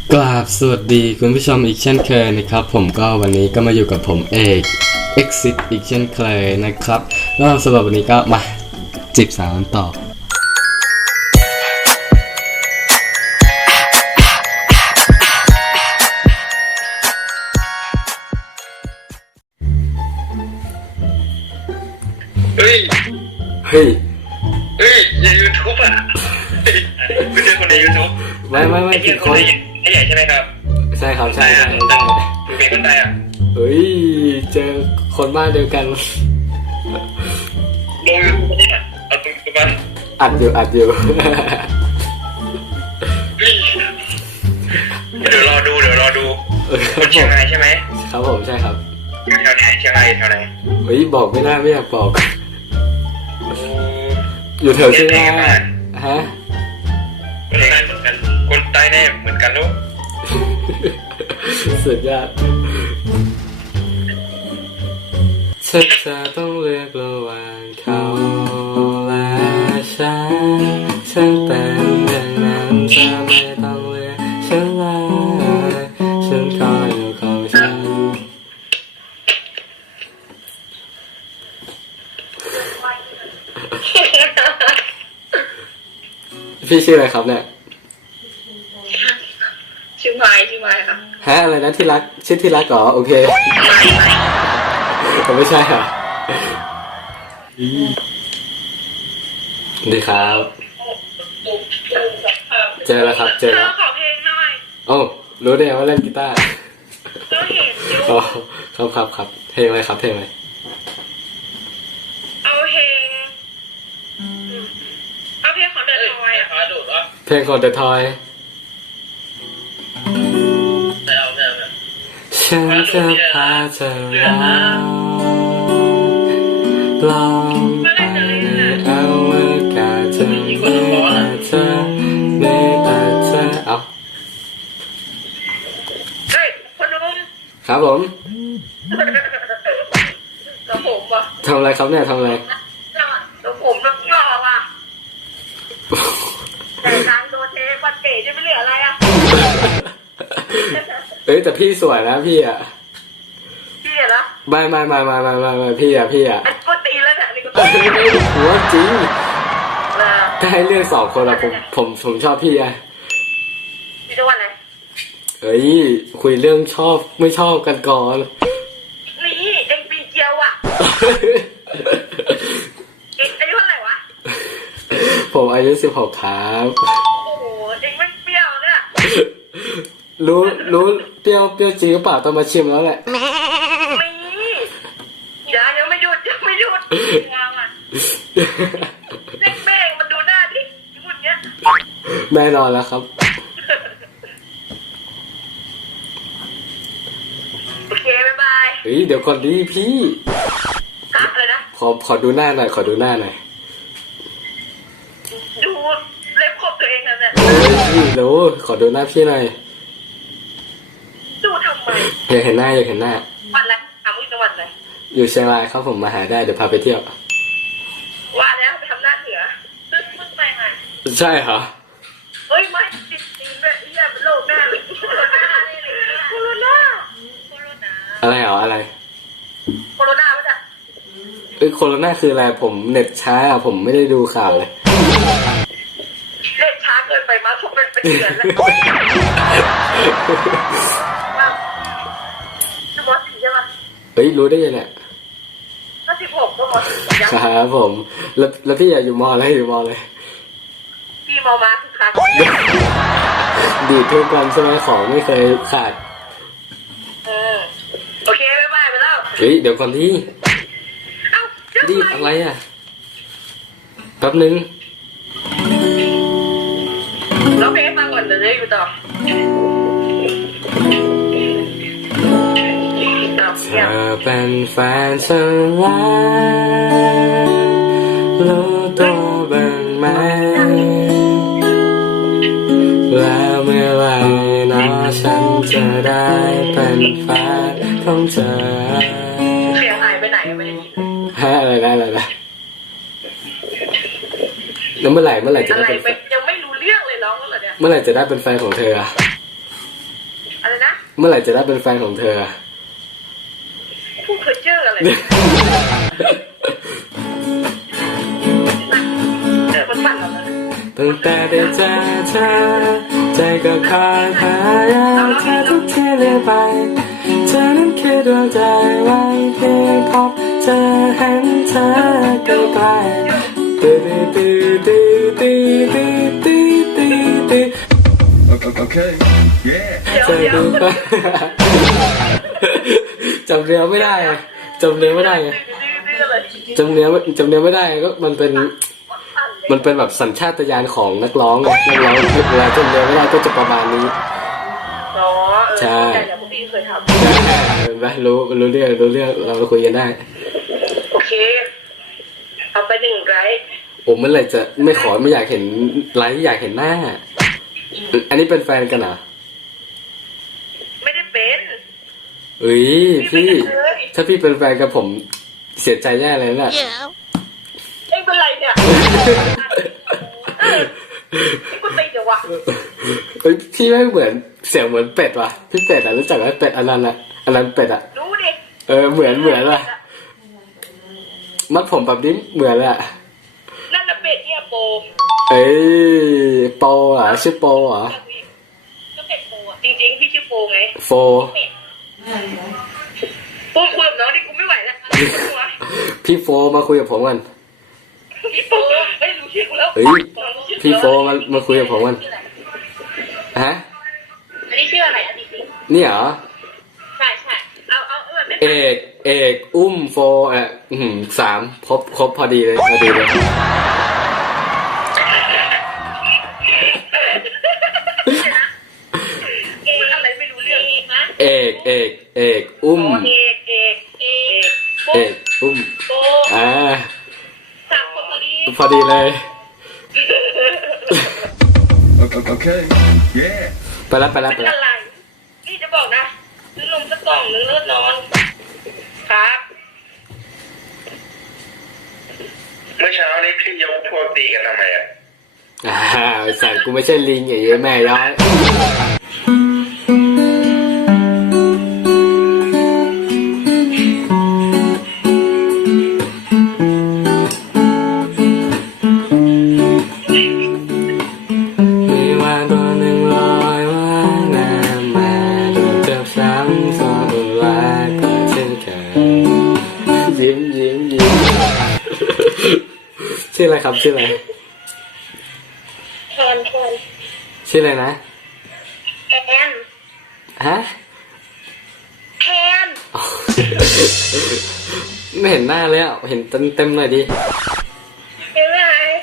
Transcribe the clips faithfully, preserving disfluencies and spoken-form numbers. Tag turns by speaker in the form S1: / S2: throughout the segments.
S1: กราบสวัสดีคุณผู้ชมอีกเช่นเคยนะครับผมก็วันนี้ก็มาอยู่กับผมเอก Exit อีกเช่นเคยนะครับแล้วสำหรับวันนี้ก็มาจีบสาวกันต่อ
S2: เฮ้ย
S1: เฮ้ย
S2: เฮ้ยในยูทูบอ่ะไม่ใช่คนในยูทูบ
S1: ไม่ไม่ไม่
S2: ไอ้
S1: ผิ
S2: เหี้ย
S1: ด
S2: ค
S1: คน น
S2: ในไอ้ใหญ่ใช่ไหมครับ
S1: ใช่ครับใช่ใช่
S2: ใช่
S1: ใช่
S2: มึงเป็นคนไทยอ่ะ
S1: เฮ้ยเจอคนบ้านเดียวกัน
S2: ลงยูทูบเนี่ยเอาตรงตัวบ้าน
S1: อัดอยู่อัดอยู่
S2: เฮ้ยเดี๋ยวรอดูเดี๋ยวรอดู
S1: เออ
S2: คนเชียงรายใช่ไหม
S1: ครับผมใช่ครับ
S2: แถวไหนเชียงรายแถวไหน
S1: เฮ้ยบอกไม่ได้ไม่อยากบอก
S2: โอ้
S1: อยู่แถวเชียงรายฮะ
S2: คนไทยเหมือนกันคนใต้แน่เหมือนกันลูก
S1: สุดยอดฉันจะต้องเลือกระหว่างเขาและฉันฉันเป็นอย่างนั้นจะไม่ต้องเลือกฉันเลยฉันขออยู่ของฉันพี่ชื่ออะไรครับเนี่ย
S3: ชื่อไม้ชื่อไม้ค่ะ
S1: ฮะอะไรนะที่รักชื่อที่รักเหรอโอเค
S3: ไม้ไม้
S1: ผมไม่ใช่ค่ะดีครับ เจอแล้วครับเจอ
S3: เธ
S1: แล้
S3: อ
S1: ว
S3: ขอเพลงหน่อย
S1: โอ้รู้ได้ไงว่าเล่นกีตาร์
S3: เราเห็นอยู่
S1: อ๋อครับครับครับเพลงอะไรครับเพลงอะไร
S3: เอาเพลงเอาเพลงของเดอะทอยอ่ะ
S2: ขาดูดวะ
S1: เพลงของ The Toy
S2: แต่เอาแบบ
S1: ฉันจะพาเธอแล้วลองไปในอวกาศจะมีแต่เธอมีแต่เธอเอา
S3: เฮ้ยคนนุ่ม
S1: ครับผม
S3: แล้วผมอ่ะ
S1: ทำอะไรครับเนี่ยทำอะไร
S3: แล้วผมแล้วหล่ออ่ะแต่ทางโดเทปัดเก๋จะไม่เหลืออะไรอ่ะ
S1: เอ้ยแต่พี่สวยนะพี่อ่ะ
S3: พี่เหรอ
S1: ไม่ไม่ไม่ไม่ไม่ไม่ไม่พี่อ่ะพี่อ่ะ
S3: ไอ้กูตีแล้วเนี่ยนี่กู
S1: เอ้
S3: ตี
S1: ยหัวจริง
S3: นะ
S1: ถ้าให้เลือกสองคนอะผมผมผมชอบพี่อะ
S3: พี่จะวันอะไร
S1: เอ้ยคุยเรื่องชอบไม่ชอบกันก่อน
S3: นี่เอ็งปีเกียวอ่ะเอ็งอายุเท่าไหร่วะ
S1: ผมอายุสิบหกครับ
S3: โอ้โหเอ็งไม่เปรี้ยวเนี่ย
S1: รู้รู้เปรี้ยวเปรี้ยวจริงหรือเปล่าต้องมาชิมแล้วแหละ
S3: นี่อย่ายังไม่หยุดยังไม่หยุดวางอ่ะเล่งแม่งมันดูหน้าดิพูดเนี้ย
S1: แน่นอนแล้วครับ
S3: โอเคบ๊ายบาย
S1: เฮ้ยเดี๋ยวก่อนดิพี่
S3: ครับเลยนะ
S1: ขอขอดูหน้าหน่อยขอดูหน้าหน่อย
S3: ดูเล็บขบตัวเองนั่นแหละ
S1: เฮ้ยพี่รู้ขอดูหน้าพี่หน่อย
S3: ดูทำไม
S1: อยากเห็นหน้าอยากเห็นหน้า
S3: วันอะไรถามมึงจังหวัดไหน
S1: อยู่เชียงรายครับผมมาหาได้เดี๋ยวพาไปเที่ยว
S3: ว่าแล้วไปทำหน้าเหนือซึ่งมึงไปไหม
S1: ใช่เหรอ
S3: เฮ้ยไม่ติดจีนด้วยไอ้เหี้ยเป็นโรคหน้าเลยโคโรนาเลยโคโรนาโคโรนา
S1: อะไรเหรออะไร
S3: โคโรนาไม่ใช่
S1: เอ้ยโคโรนาคืออะไรผมเน็ตช้าอะผมไม่ได้ดูข่าวเลย
S3: เล่นช้าเกินไปมั้งผมเป็นเป็นเดือนแล้วว่าจะบอสสี่ใช่ปะ
S1: เฮ้ยรู้ได้ยังเนี่ย
S3: ก็สิบหกก็บอสสี่ยัง
S1: ครับผมแล้วแล้วพี่อยากอยู่มออะไรอยู่มอเลย
S3: พี่มอมาคือครั้ง
S1: ดีดทุกวันใช่ไหมของไม่เคยขาด
S3: เออโอเคบ๊ายบายไปแล้ว
S1: เฮ้ยเดี๋ยวก่อนที่
S3: เอ้าเดี๋ยว
S1: รีบอะไรอ่ะแป๊บนึง
S3: เราเพลงให้ฟังก่อนเดี๋ยวจะอยู่ต่อเอา
S1: เธ
S3: เงียบ
S1: อเป็นแฟนฉันแล้วรู้ตัวบ้างไหมแล้วเมื่อไหรนะฉันจะได้เป็นแฟนของเธอ
S3: เสียงหายไปไหนไม่ได้ยิน
S1: ฮะอะไรนะอะไรนะ แล้วเมื่อไหร่เมื่อไหร่จะ
S3: อะ
S1: ได้
S3: ไร
S1: เป็นแฟ
S3: ไป
S1: น
S3: ยังไม่รู้เรื่องเลยร้องกันเหรอเนี่ย
S1: เมื่อไหร่จะได้เป็นแฟนของเธออะเมื่อไหร่จะได้เป็นแฟนของเธอ
S3: พูดเพ้อเจ้ออะไรเออมันปั่นเราเลย
S1: ตั้งแต่ได้เจอเธอใจก็คอยหายามเธอทุกที่เรื่อยไปเธอนั้นคือดวงใจไว้เพียงพบเธอเห็นเธอไกลไกลตื้อตื้อตื้อตื้อตื้อตื้อตื้อตื้อ
S2: Okay. Yeah.
S1: ใจดูไปจำเนื้อไม่ได้ไงจำเนื้อไม่ได้ไง
S3: ดื้อๆเลย
S1: จำเนื้อจำเนื้อไม่ได้ก็มันเป็นมันเป็นแบบสัญชาตญาณของนักร้องไงนักร้องเวลาจำเนื้อไม่ได้ก็จะประมาณนี้
S3: อ๋อเออ
S1: ใช่
S3: แต่เดี๋ยวพวกพี่เคยท
S1: เห็นไหมรู้รู้เรื่องรู้เรื่องเราคุยกันได้
S3: ำโอเค เอาไปหนึ่งไลค์
S1: ผมเมื่อไหร่จะไม่ขอไม่อยากเห็นไลฟ์อยากเห็นหน้า อันนี้เป็นแฟนกันเหรอ
S3: ไม่ได้เป็น
S1: เอ้ยพี่
S3: ไม่เคย
S1: ถ้าพี่เป็นแฟนกับผมเสียใจแน่เลยน่ะ
S3: เอ้ยเป็นไรเนี่ยเออไอ้กูตีเดี๋ยววะ
S1: เฮ้ยพี่ไม่เหมือนเสียงเหมือนเป็ดว่ะพี่เป็ดอ่ะรู้จักไหมเป็ดอันนั้นอ่ะอันนั้นเป็ดอ่ะ
S3: รู้ดิ
S1: เออเหมือนเหมือนว่ะมัดผมแบบนี้เหมือนเลยอ่ะ
S3: นั่นน่ะเป็ดเนี่ยโป
S1: เอ้ยโปเหรอชื่อโปเหรอ
S3: ก็เป็ดโปอ่ะจริงๆพี่ชื่อโปไง
S1: โฟ
S3: ปูคุยกับน้องดิกูไม่ไหวแล้ว
S1: พี่โฟมาคุยกับผมกัน
S3: พี่โปไม่รู้ชื่อกูแล้ว
S1: เฮ้ยพี่โฟมามาคุยกับผมกันฮะ
S3: อันนี้ชื่ออะไรอันนี้ชื่อ
S1: นี่เหรอ
S3: ใช่ใช่เอาเอาเอาแบบไม่
S1: เอกเอกอุ้มโฟอ่ะอื้อหือสามครบครบพอดีเลยพอดีเลย
S3: เอกอะไรไม่รู้เรื่องนะ
S1: เอกเอกเอกอุ้ม
S3: เอกเอกเอกโป
S1: เอกอุ้ม
S3: โป
S1: อ่า
S3: สามคนพอดี
S1: พอดีเลย
S2: Okay. Yeah.
S1: ไปแล้วไปแล้ว
S3: เป็
S1: ไป
S3: น
S1: แล้ว
S3: อะไรนี่จะบอกนะซื้อนมสักกล่องหนึ่งเลิศนอนครับ
S2: เมื่อเช้านี้พี่ยกพวกตีกันทำไมอ่ะ
S1: อ่าใส่กูไม่ใช่ลิงอย่างเงี้ยแม่ย้อยมีวานตัวหนึ่งลอยว่ายน้ำมาโดนเจ็บช้ำสองลายก็เช่นเคยยิ้มยิ้มยิ้มชื่ออะไรครับชื่ออะไร
S3: แทนแทน
S1: ชื่ออะไรนะ
S3: แทน
S1: ฮะ
S3: แทน
S1: ไม่เห็นหน้าเลยอ่ะเห็นเต็มเต็มหน่อยดิ
S3: เป็นไง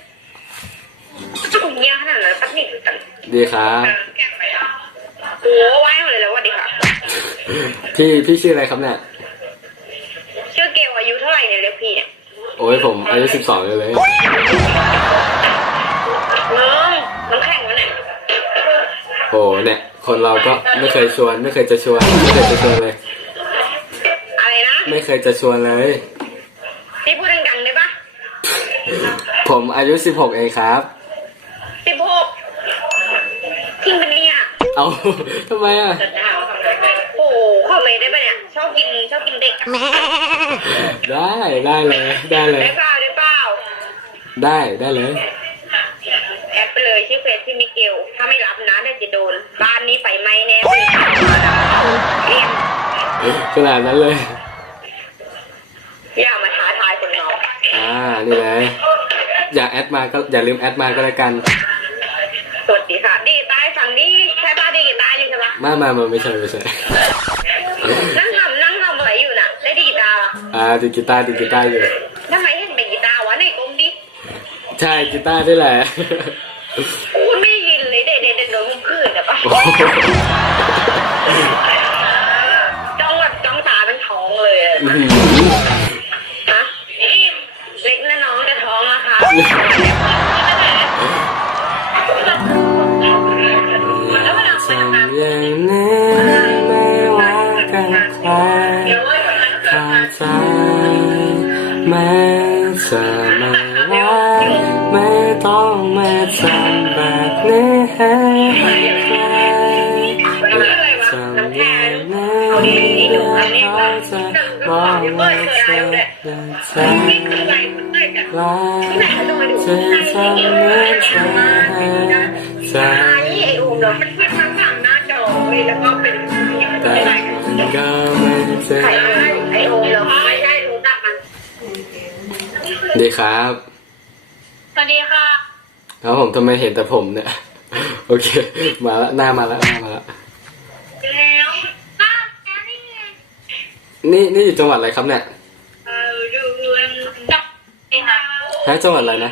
S3: จุ่มเงี้ยขนาดนั้นปักหนิกัน
S1: ดีครับ
S3: โอ้ไหว้หมดเลยแล้ววันดีค่ะ
S1: พี่พี่ชื่ออะไรครับเนี่ย
S3: ชื่อเกลอายุเท่าไหร่เนี่ยเรียกพี่เนี่ย
S1: โอ้ยผมอายุสิบสองเลยเลย
S3: น้องน้องแข่งวะเนี่ย
S1: โอ้เนี่ยคนเราก็ไม่เคยชวน ไม่เคยจะชวนไม่เคยจะชวนเลย
S3: อะไรนะ
S1: ไม่เคยจะชวนเลย
S3: พี่พูดดังๆได้ปะ
S1: ผมอายุสิบหกเองครับ
S3: สิบหกทิ้งเป็นเนี่ย
S1: เอา ทำไมอ่ะ
S3: โอ้โหขอเมย์ได้ปะเนี่ยชอบกินชอบกินเด็กอะ
S1: ได้ได้เลย ได้เลย
S3: ได้เปล่าได้เปล่า
S1: ได้ได้เลย
S3: แอดไปเลยชื่อเฟซที่มิเกลถ้าไม่รับนะเดี๋ยวจะโดนบ้านนี้ไฟไหม้แน่เลยเรียน
S1: ขนาดนั้นเลย
S3: อย่ามาท้าทายคนน้อง
S1: อ่านี่เลยอย่าแอดมาก็อย่าลืมแอดมาก็แล้วกัน
S3: สวัสดีค่ะดีตายฝั่งนี้ใช่ป่ะดีตายอยู่ใช่ปะ
S1: มามามาไม่ใช่ไม่ใช่
S3: นั่งทำนั่งทำอะไรอยู่น่ะได้ดีกีตาร์ปะ
S1: อ่าดีกีตาร์ดีกีตาร์อยู่
S3: ทำไมเห็นเป็นกีตาร์วะในกลมดิ
S1: ใช่กีตาร์นี่แหละ
S3: กูไม่ยินเลยเด็ดเด็ดเด็ดโดนมึงคืนแต่ปะจ้องแบบจ้องตาเป็นท้องเลยอะ
S1: อื้อหือ
S3: ฮะเล็กนะน้องแต่ท้องนะคะ
S1: ทำอย่างนี้ไม่ว่ากันใครเข้าใจแม้จะไม่รักไม่ต้องมาทำแบบนี้ให้ใครทำอย่างเขาจะมองว่าเธอเป็นใจร้ายเธอทำเหมือนเธอให้ใจ
S3: ไอ้อูมเราเป็นข้างฝั่งหน้าจอแล้วก็เป็น
S1: แต่มันก็ไม่เจอ
S3: ไอ้อูมเราไม่ได้รู้จักมัน
S1: ดีครับ
S3: สวัสดีค่ะ
S1: ครับผมทำไมเห็นแต่ผมเนี่ย โอเค มาแล้วหน้ามาแล้วหน้ามาแล้ว
S3: แล้วป้าแค่นี้ไง
S1: นี่นี่อยู่จังหวัดอะไรครับเนี่ย
S3: เออดูเรื่องดับไอ้ค่ะ
S1: ฮะจังหวัดอะไรนะ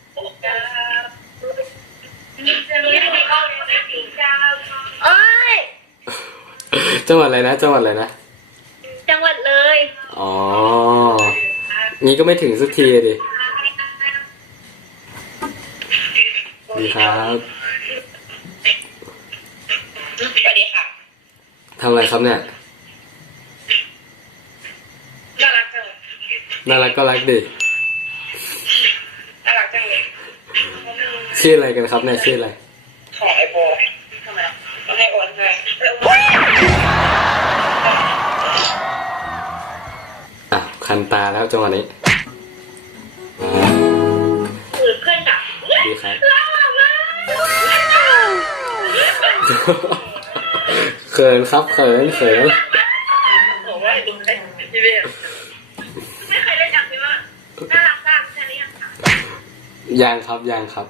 S3: เอ้ย
S1: จังหวัดอะไรนะจังหวัดอะไรนะ
S3: จังหวัดเลย
S1: อ๋อ งี้ก็ไม่ถึงสักทีดิดีครับ
S3: สวัสดีค่ะ
S1: ทำอะไรครับเนี่ย
S3: น่ารักจังเลย
S1: น่ารักก็รักดิ
S3: น่ารักจังเลย
S1: ชื่ออะไรกันครับเนี่ยชื่ออะไร
S3: ขอไอโฟนทำไมต้องให้โอนให้
S1: อ่ะคันตาแล้วจังหวะนี้
S3: คือเพื่อนกับ
S1: ดีครับ
S3: น่ารักมาก
S1: เขินครับเขินเขิน
S3: ผมว่าดูไอ้พี่เบลไม่เคยได้จับพี่ว่าน่ารักมากใช่ไหมยังคะ
S1: ยังครับยังครับ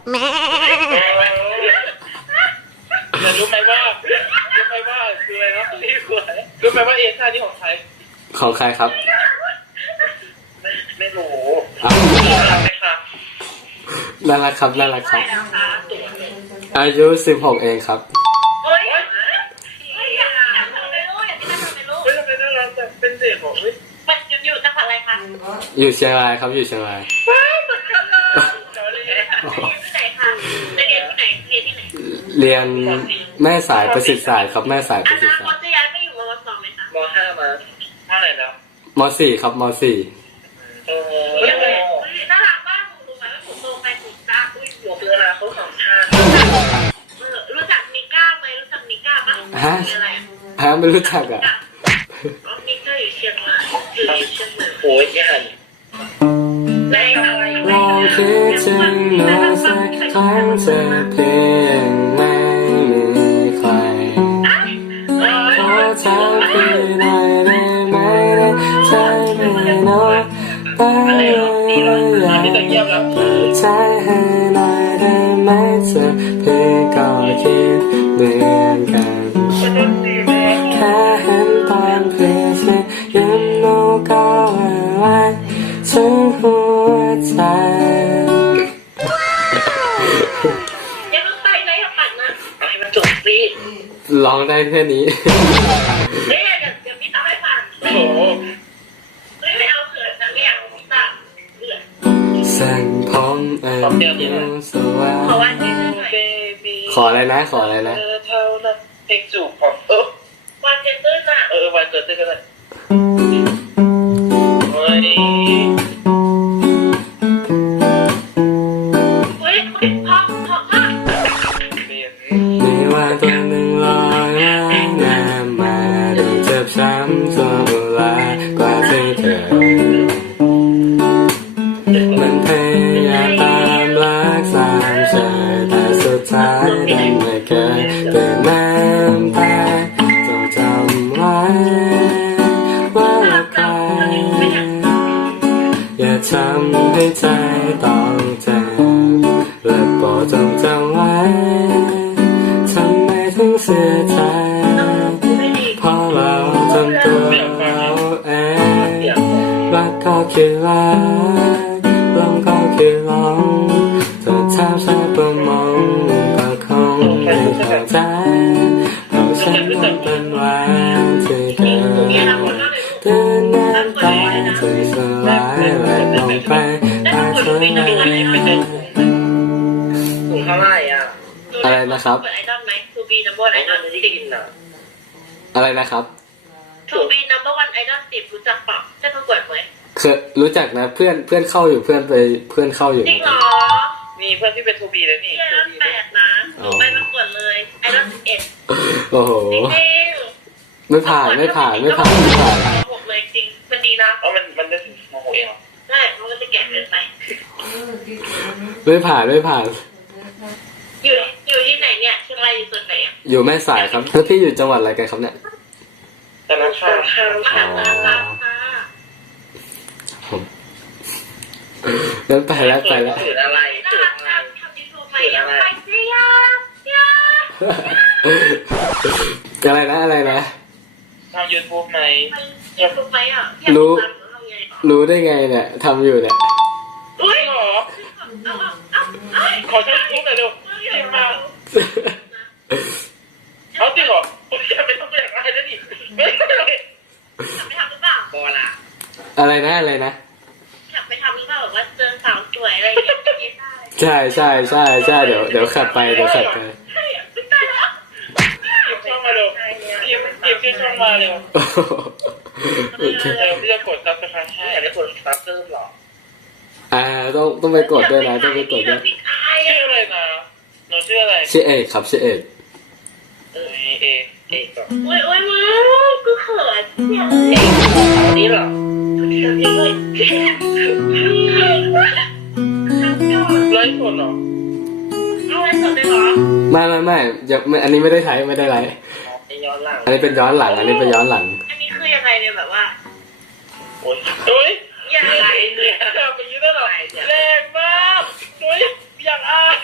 S2: แต่รู้ไหมว่ารู้ไหมว่าคืออะไรครับนี่คืออะไรรู้ไหมว่าเอซ่านี่ของใคร
S1: ของใครครับ
S2: ไม่ไม่รู้
S1: อ้าว
S2: รักไหมคะ
S1: น่ารักครับน่ารักครับ
S3: นะคะ
S1: อายุสิบหกเองครับ
S3: โอ๊ยอยากทำเป็นลูกอยากที่จะทำเป็นลูก
S2: เฮ้ยทำไมน่ารักจังเป็นเด็กเหรอเฮ้ย
S3: มันอยู่อยู่จังหวัดอะไรคะ
S1: อยู่เชียงรายครับอยู่เชียงราย
S3: ว้าวสุดยอดเลย
S2: เดี๋ยวเลย
S3: เรียนที่ไหนคะเรียนที่ไหนเรียนที่ไหน
S1: เรียนแม่สายประสิทธิ์ศาสตร์ครับแม่สายป
S3: อ
S1: ระสิท
S3: นา
S1: ธิ์ศา
S3: ค
S1: ส
S3: ต
S1: ตร์
S3: จะย้ายไปอยู่มวสไหมคะ
S2: มห้ามาห้าไหนแล้ว
S1: มสี่ครับมสี่
S2: โอ้โห
S3: น่ารักมากรู้ไหมว่าผมโตไปถูกจ้าอุ้ย
S2: หยกเลยนะเขาสองชาติ
S3: เออรู้จักมิก้าไหมรู้จักมิก้าปะ
S1: ฮะ
S3: อะไรอ่ะ
S1: ฮะไม่รู้จักอ่ะ
S3: มิก้าอยู่เชียงรายอยู่เชียงใหม่
S2: โอ้ยยัน
S3: แรงอะไร
S1: ลองคิดถึงหนูสักครั้งจะเพียงไม่มีใครขอถามพี่หน่อยได้ไหมใจไม่น้อยแต่อยากเปิดใจให้หน่อยได้ไหมเธอพี่ก็คิดเหมือนกันแค่เห็นตอนพี่สิยิ้มหนูก็ไว้ถึงหัวใจ
S3: อย่าเพิ่งไปเลยอย่าปัดนะ
S2: เอาให้มันจบสิ
S1: ร้องได้แค่นี้
S3: เฮ้ยเดี๋ยวเดี๋ยวพี่ทำให้ฟัง
S2: โอ้โห
S3: เฮ้ยไม่เอาเขินนะไม่อยากตัดเบื่อ
S1: สั่งผมเอ็นดูสว่าง
S3: ขอวันที่หน่อย
S2: เบบี้
S1: ขออะไรนะขออะไรนะ
S2: เธอเท่านั้นเพลงจูบของเออ
S3: วันเจนตื้นอ่ะ
S2: เออวันเกิดเต้นกันเลยเฮ้ย
S3: เฮ้ยเพราะเพราะมาก
S2: เบียน
S1: มีวันตัวหนึ่งลอยว่ายน้ำมาดูเจ็บช้ำตัวเวลากว่าถึงเธอมันพยายามตามรักสามเธอแต่สุดท้ายดันไม่เคยเป็นน้ำตาจงจำไว้ว่ารักใครอย่าทำให้ใจต้องเจ็บและโปรดจงจำไว้ทำไมถึงเสียใจเพราะเราทำตัวเราเองรักก็คือรักลงก็คือลงเธอทำฉันประมงก็คงไม่เข้าใจเพราะฉันต้องเป็นวันที่เกิดเดินน้ำตาจะสลายไหลลงไปตาเธอ
S2: ถุงเท่าไหร่อ่ะ
S1: อะไรนะครับ
S3: เปิดไอดอลไหมทูบีนัมเบอร์ไอ
S2: ไอ้
S3: ดอ
S2: นั่
S3: ล
S2: นไม่ได้
S3: สิบ
S2: กินอ่ะ
S1: อะไรนะครับ
S3: ทูบีนัมเบอร์วันไอดอลสิบรู้จักเปล่าใช่ประกวดไหม
S1: เคยรู้จักนะเพื่อนเพื่อนเข้าอยู่เพื่อนไปเพื่อนเข้าอยู่
S3: จริงเหรอ
S2: นี่เพื่อนที่เป็นทูบีเลยนี่
S3: ไอดอลแปดนะหนูไปประกวดเลยไอดอลสิบเอ็ด
S1: โอ้โห
S3: จริง
S1: ไม่ผ่านไม่ผ่านไม่ผ่านไม่ผ่าน
S3: หกเลยจริงมันดีนะ
S2: เอ้ามันมันได้ถึงมหกเองเหรอ
S3: ใช่มันก็จะแก่เกินไป
S1: ไม่ผ่านไม่ผ่าน
S3: อยู่อยู่ที่ไหนเนี่ยเชียงรายอยู่ส่วนไหนอ่ะ
S1: อยู่แม่สายครับแล้วพี่อยู่จังหวัดอะไรกันครับเนี่ย
S2: แต่ละชาติ
S3: ค่ะค่ะค่ะค่ะ
S1: ผมงั้นไปแล้วไปแล้ว
S2: ฝืนอะไร
S3: น่า
S2: ฝืน
S3: รัก
S2: อะไร
S3: จังทำยูทูบไหมยังไปสิยาย่า
S1: อะไรนะอะไรนะ
S2: ทำยูทูบไหม
S3: ยูทูบไหมอ่ะ
S1: รู้ รู้ได้ไงเนี่ยทำอยู่เนี่ย
S3: อุ้ย
S2: เหรอ
S3: เอาเอาเอา
S2: ขอช่วยยูทูบหน่อยเร็วจริงมาเอาจริงเหรอผมจะไม่ต้องไปอย่างไรแล้วดิไม่ต้องไป
S3: อยากไปทำหรือเปล่า
S2: บอละ
S1: อะไรนะอะไรนะ
S3: อยากไปทำหรือเปล่าแบบว่าเจอสาวสวยอะไรอย่างเงี้ยได้
S1: ใช่ใช่ใช่ใช่เดี๋ยวเดี๋ยวขับไปเดี๋ยวขับไป
S3: ใช่อ่ะไม่ได้แล้ว
S2: หยิบช่องมาเร็วหยิบหยิบชื่อช่องมาเร็ว
S1: โอเค
S2: เออพี่จะกดซับสไครต์ให้อยากได้กดซับเพิ่มหรอ
S1: อ่าต้องต้องไปกดด้วยนะต้องไปกดด้วย
S2: ชื่ออะไรนะหนูชื่ออะไร
S1: ชื่อเอกครับชื่อเอก
S2: เออเอเอก่อน
S3: โอ้ยโอ้ยมึงกูเขินเนี่ย
S2: นี่เหรอ ไลฟ์สดเหรอ
S3: เอาไว้สดเลยเหรอ
S1: ไม่ไม่ไม่อย่าไม่อันนี้ไม่ได้ใช้ไม่ได้ไลฟ์
S2: ไอย้อนหลัง
S1: อันนี้เป็นย้อนหลัง อันนี้เป็นย้อนหลัง
S3: อันนี้คือยังไงเนี่ยแบบว่า
S2: โอ้ยโอ้ย
S3: ยังไงเนี่ย
S2: ทำอย่างนี้ได้เหรอแรงมากโอ้ยอยากอ่าน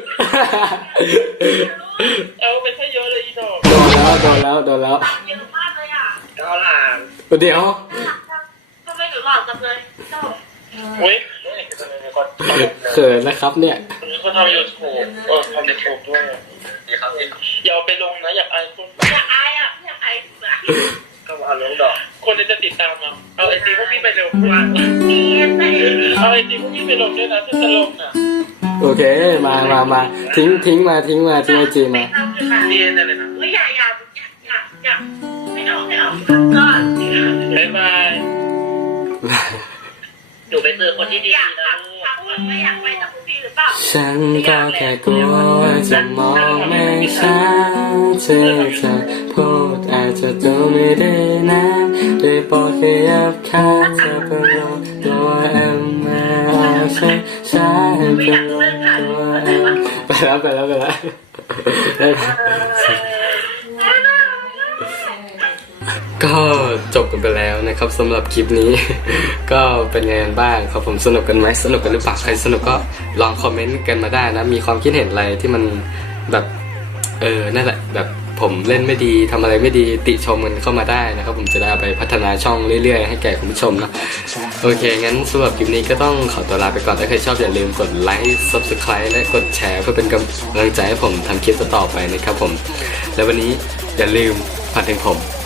S2: เอาไปซะเยอะเลยอีดอก
S1: โดนแล้วโดนแล้วโดนแล้ว
S3: ตังเยอะมากเลยอ่ะ
S2: เก้าหลาน
S1: เดี๋ยว
S3: ทำไมหนูหล่อจังเลยเจ้า
S2: โอ้ย
S1: เขินนะครับเนี่ย
S2: เขาทำยูทูบเออทำยูทูบด้วยดีครับอย่าเอาไปลงนะอยากอายคน
S3: อยากอายอ่ะอยากอายอ่ะ
S2: ก็เอาลงดอก คนจะติดตามเราเอาไอจีพวกพี่ไปเร็วว่า
S3: มีแต่
S2: เอาไอจีพวกพี่ไปลงด้วยนะถ้าจะลงน่ะ
S1: โอเคมามามาทิ้งทิ้งมาทิ้งมาทิ้งไอจีมา
S3: ทำขึ้นมา
S2: เรียนอะไรนะ
S3: เฮ้ยอย่าอย่าอย่าอย่าไม่เอาไม่เอาก็
S2: บ๊ายบายหนูไปเจอคนที่ดี
S3: อยาก
S2: นะ
S3: ถามว่าอยากไปกับพี่หรือเปล่า
S1: ฉันก็แค่กลัวว่าจะมองไม่ชัดเธอจะพูดอาจจะดูไม่ได้นะได้โปรดขยับขาเธอเพื่อลดตัวเอ็มมาใช่ใช่เพื่อลดตัวเอ็มไปแล้วไปแล้วไปแล้วได้แล้วก็จบกันไปแล้วนะครับสำหรับคลิปนี้ ก็เป็นไงกันบ้างครับผมสนุกกันไหมสนุกกันหรือเปล่าใครสนุกก็ลองคอมเมนต์กันมาได้นะมีความคิดเห็นอะไรที่มันแบบเออนั่นแหละแบบผมเล่นไม่ดีทำอะไรไม่ดีติชมกันเข้ามาได้นะครับผมจะได้เอาไปพัฒนาช่องเรื่อยๆให้แก่คุณผู้ชมเนาะโอเคงั้นสำหรับคลิปนี้ก็ต้องขอตัวลาไปก่อนถ้าใครชอบอย่าลืมกดไลค์ ซับสไครบ์ และกดแชร์เพื่อเป็นกำลังใจให้ผมทำคลิปต่อไปนะครับผมและวันนี้อย่าลืมฝันถึงผม